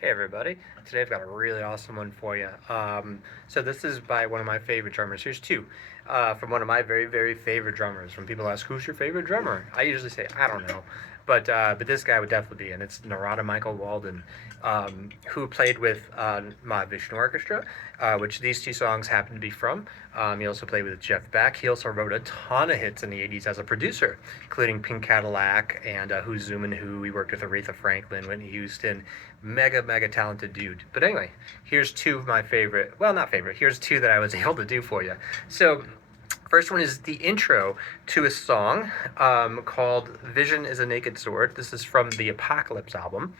Hey everybody, today I've got a really awesome one for you. So this is by one of my favorite drummers. Here's two from one of my very, very favorite drummers. When people ask, who's your favorite drummer? I usually say, I don't know. But this guy would definitely be, and it's Narada Michael Walden, who played with Mahavishnu Orchestra, which these two songs happen to be from. He also played with Jeff Beck. He also wrote a ton of hits in the 80s as a producer, including Pink Cadillac and Who's Zoomin' Who. He worked with Aretha Franklin, Whitney Houston. Mega, mega talented dude. But anyway, here's two of my favorite, well, not favorite, here's two that I was able to do for you. So, first one is the intro to a song called Vision is a Naked Sword. This is from the Apocalypse album,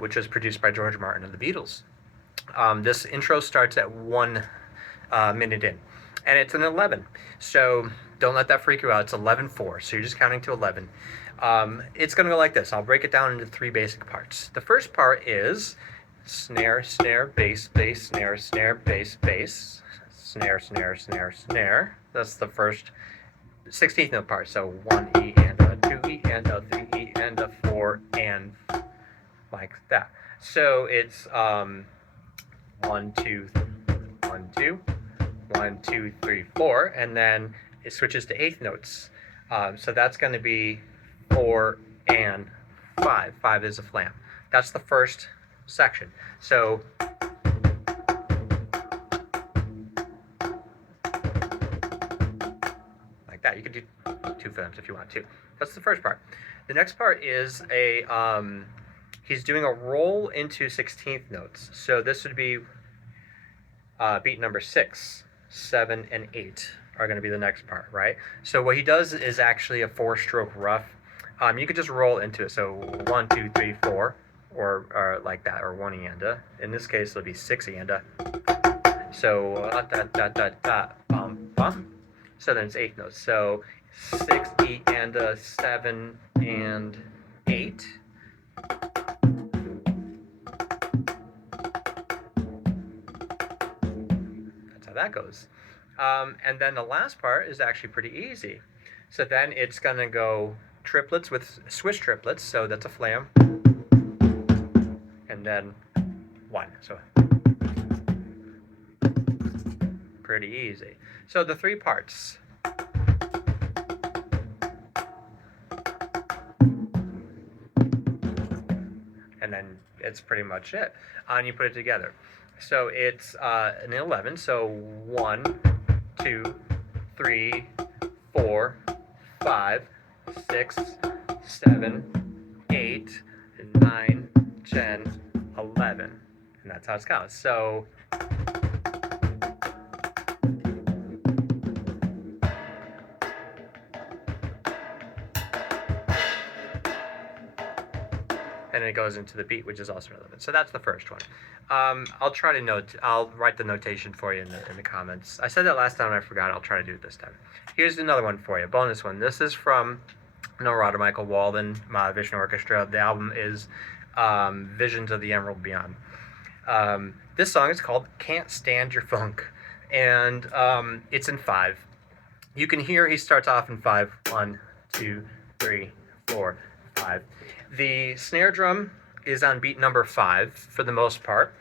which was produced by George Martin of the Beatles. This intro starts at 1 minute in, and it's an 11. So don't let that freak you out. It's 11/4. So you're just counting to 11. It's going to go like this. I'll break it down into three basic parts. The first part is snare, snare, bass, bass, snare, snare, bass, bass, snare, snare, snare, snare. That's the first 16th note part. So 1 E and a 2 E and a 3 E and a 4 and like that. So it's 1 2 1 2 1 2 3 4, and then it switches to eighth notes. So that's going to be 4 and 5. 5 is a flam. That's the first section. So like that. You could do two flams if you want to. That's the first part. The next part is he's doing a roll into 16th notes. So this would be beat number 6, 7, and 8 are going to be the next part, right? So what he does is actually a 4-stroke rough. You could just roll into it. So 1 2 3 4, or like that, or 1 eanda. In this case, it'll be 6 eanda. So da da da da bum bum. So then it's 8 notes. So 6 E and 7 and 8. That's how that goes. And then the last part is actually pretty easy. So then it's going to go triplets with Swiss triplets. So that's a flam. And then 1. So pretty easy. So the three parts. And then it's pretty much it. And you put it together. So it's an 11. So 1 2 3 4 5 6 7 8 9 10 11, and that's how it's counted. So and it goes into the beat, which is also relevant. So that's the first one. I'll write the notation for you in the comments. I said that last time and I forgot. I'll try to do it this time. Here's another one for you, bonus one. This is from Narada Michael Walden, Mahavishnu Orchestra. The album is Visions of the Emerald Beyond. This song is called Can't Stand Your Funk, and it's in 5. You can hear he starts off in 5. 1 2 3 4 5. The snare drum is on beat number 5 for the most part.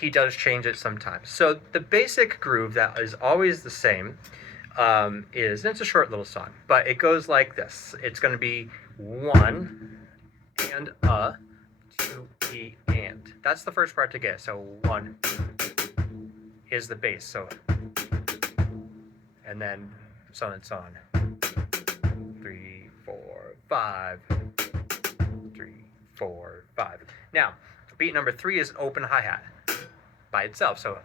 He does change it sometimes. So the basic groove that is always the same is, and it's a short little song, but it goes like this. It's going to be 1 and a 2 E and. That's the first part to get. So 1 is the bass. So and then so on and so on. 3 4 5. 3 4 5. Now, beat number 3 is open hi-hat by itself, so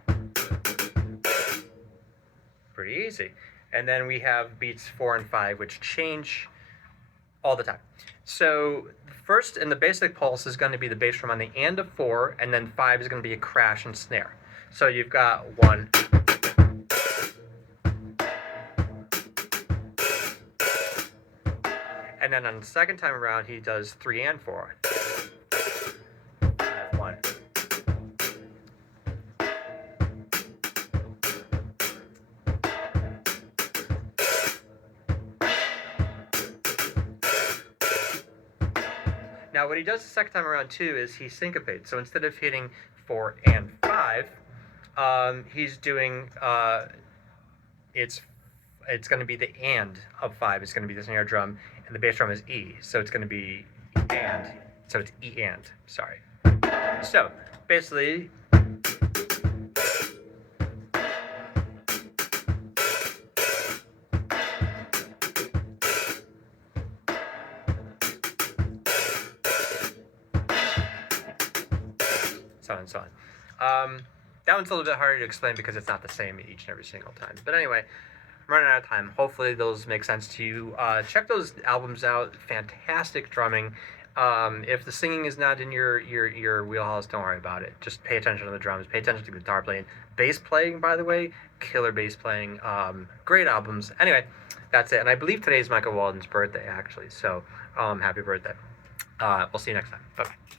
pretty easy. And then we have beats 4 and 5, which change all the time. So first in the basic pulse is going to be the bass drum on the and of 4, and then 5 is going to be a crash and snare. So you've got 1. And then on the second time around, he does 3 and 4. 1. Now, what he does the second time around too is he syncopates. So instead of hitting 4 and 5, he's doing it's going to be the and of 5. It's going to be the snare drum, and the bass drum is E. So it's going to be and. So it's E and. Sorry. So basically. So on and so on. That one's a little bit harder to explain because it's not the same each and every single time. But anyway, I'm running out of time. Hopefully those make sense to you. Check those albums out. Fantastic drumming. If the singing is not in your wheelhouse, don't worry about it. Just pay attention to the drums. Pay attention to the guitar playing. Bass playing, by the way, killer bass playing. Great albums. Anyway, that's it. And I believe today's Michael Walden's birthday, actually. So happy birthday. We'll see you next time. Bye-bye.